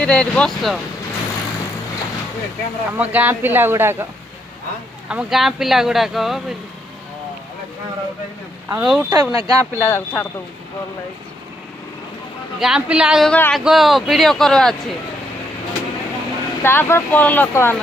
कि बस आम गाँ पिला गुड़ाक आम गाँ पिला गुड़ाक आम उठेबू ना गाँ पिला छाड़देबू भल लगे गाँ पिला आग वीडियो करवा अच्छे तापर पर लोक मान